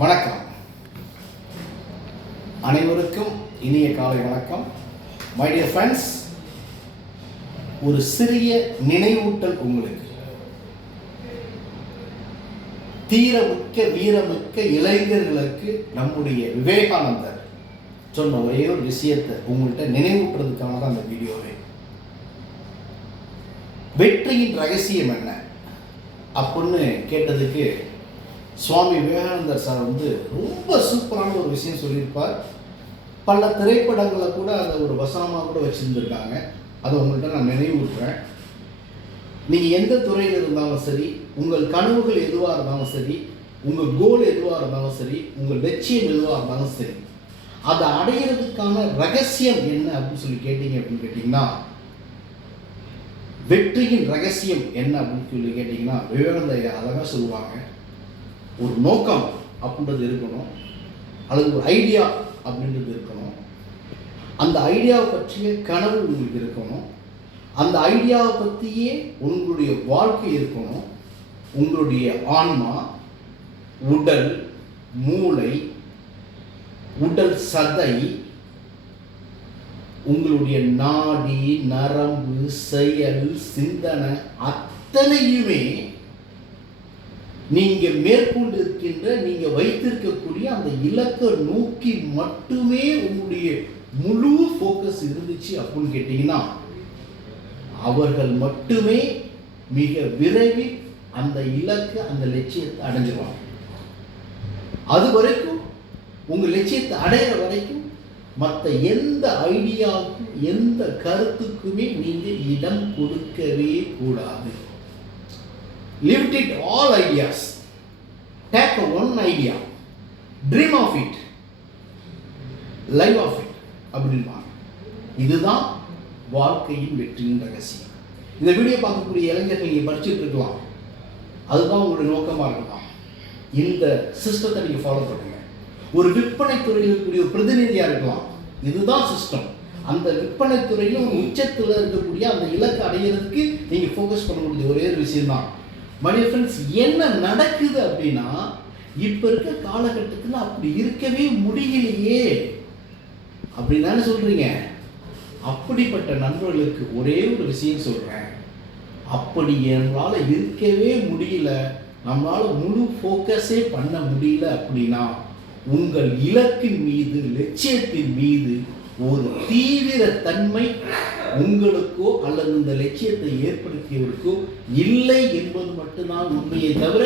வணக்கம். அனைவருக்கும் இனிய காலை வணக்கம். மை டியர் ஃப்ரெண்ட்ஸ், ஒரு சிறிய நினைவூட்டல் உங்களுக்கு. தீரமிக்க வீரமிக்க இளைஞர்களுக்கு நம்முடைய விவேகானந்தர் சொன்ன ஒரே ஒரு விஷயத்தை உங்கள்கிட்ட நினைவூட்டுறதுக்காக தான் அந்த வீடியோவே. வெற்றியின் ரகசியம் என்ன அப்படின்னு கேட்டதுக்கு சுவாமி விவேகானந்தர் சார் ரொம்ப சூப்பரான ஒரு விஷயம் சொல்லியிருப்பார். பல திரைப்படங்களை கூட அதை ஒரு வசனமாக கூட வச்சுருந்துருக்காங்க. அதை உங்கள்கிட்ட நான் நினைவூட்டுறேன். நீங்கள் எந்த துறையில் இருந்தாலும் சரி, உங்கள் கனவுகள் எதுவாக இருந்தாலும் சரி, உங்கள் கோல் எதுவாக இருந்தாலும் சரி, உங்கள் லட்சியம் எதுவாக இருந்தாலும் சரி, அதை அடையிறதுக்கான ரகசியம் என்ன அப்படின்னு சொல்லி கேட்டிங்கன்னா, வெற்றியின் ரகசியம் என்ன அப்படின்னு சொல்லி கேட்டிங்கன்னா, விவேகானந்தர் அழகாக சொல்லுவாங்க. ஒரு நோக்கம் அப்படின்றது இருக்கணும், அல்லது ஒரு ஐடியா அப்படின்றது இருக்கணும். அந்த ஐடியாவை பற்றிய கனவு உங்களுக்கு இருக்கணும். அந்த ஐடியாவை பற்றியே உங்களுடைய வாழ்க்கை இருக்கணும். உங்களுடைய ஆன்மா, உடல், மூளை, உடல் சதை, உங்களுடைய நாடி, நரம்பு, செயல், சிந்தனை அத்தனையுமே நீங்க மேற்கொண்டு இருக்கின்ற, நீங்க வைத்திருக்கக்கூடிய அந்த இலக்கை நோக்கி மட்டுமே உங்களுடைய முழு ஃபோக்கஸ் இருந்துச்சு அப்படின்னு கேட்டீங்கன்னா, அவர்கள் மட்டுமே மிக விரைவில் அந்த இலக்கை, அந்த லட்சியத்தை அடைஞ்சிருவாங்க. அது வரைக்கும், உங்க லட்சியத்தை அடையிற வரைக்கும் மற்ற எந்த ஐடியாவுக்கும், எந்த கருத்துக்குமே நீங்க இடம் கொடுக்கவே கூடாது. Live it all ideas. Take one idea. Dream of it. Live of it. அப்படின்பாங்க. இதுதான் வாழ்க்கையின் வெற்றியின் ரகசியம். இந்த வீடியோ பார்க்கக்கூடிய இளைஞர்கள் நீங்கள் படிச்சுட்டு இருக்கலாம். அதுதான் உங்களுடைய நோக்கமாக இருக்கலாம். இந்த சிஸ்டத்தை நீங்கள் ஃபாலோ பண்ணுங்க. ஒரு விற்பனை துறையில் இருக்கக்கூடிய ஒரு பிரதிநிதியாக இருக்கலாம். இதுதான் சிஸ்டம். அந்த விற்பனை துறையில் ஒரு உச்சத்தில் இருக்கக்கூடிய அந்த இலக்கை அடைகிறதுக்கு நீங்கள் ஃபோக்கஸ் பண்ண முடிஞ்ச ஒரே ஒரு விஷயம்தான். மை டியர் ஃப்ரெண்ட்ஸ், என்ன நடக்குது அப்படின்னா, இப்போ இருக்க காலகட்டத்தில் அப்படி இருக்கவே முடியலையே அப்படின்னு சொல்றீங்க. அப்படிப்பட்ட நண்பர்களுக்கு ஒரே ஒரு விஷயம் சொல்றேன். அப்படி எங்களால் இருக்கவே முடியல, நம்மளால முழு ஃபோக்கஸே பண்ண முடியல அப்படின்னா, உங்கள் இலக்கின் மீது, லட்சியத்தின் மீது ஒரு தீவிர தன்மை உங்களுக்கோ அல்லது இந்த லட்சியத்தை ஏற்படுத்தியவருக்கோ இல்லை என்பது மட்டும்தான் உண்மையை தவிர,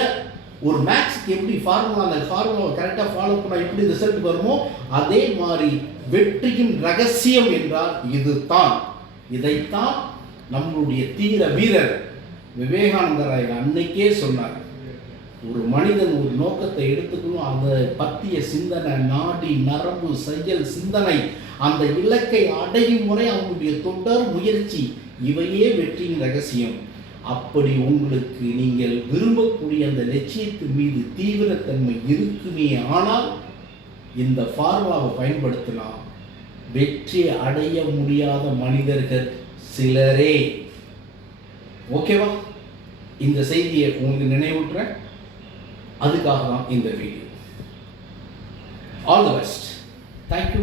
ஒரு மேக்ஸுக்கு எப்படி ஃபார்முலா, அந்த ஃபார்முலாவை கரெக்டாக ஃபாலோ பண்ணால் எப்படி ரிசல்ட் வருமோ அதே மாதிரி வெற்றியின் ரகசியம் என்றால் இதுதான். இதைத்தான் நம்மளுடைய தீர வீரர் விவேகானந்தர் அன்னைக்கே சொன்னார். ஒரு மனிதன் ஒரு நோக்கத்தை எடுத்துக்கணும், அதை பற்றிய சிந்தனை, நாடி, நரம்பு, செயல், சிந்தனை, அந்த இலக்கை அடையும் முறை அவங்களுடைய தொடர் முயற்சி, இவையே வெற்றியின் ரகசியம். அப்படி உங்களுக்கு நீங்கள் விரும்பக்கூடிய அந்த லட்சியத்தின் மீது தீவிரத்தன்மை இருக்குமே ஆனால், இந்த ஃபார்முலாவை பயன்படுத்தலாம். வெற்றி அடைய முடியாத மனிதர்கள் சிலரே. ஓகேவா? இந்த செய்தியை உங்களுக்கு நினைவூட்டுறேன். அதுக்காக தான் இந்த video. All the best. Thank you.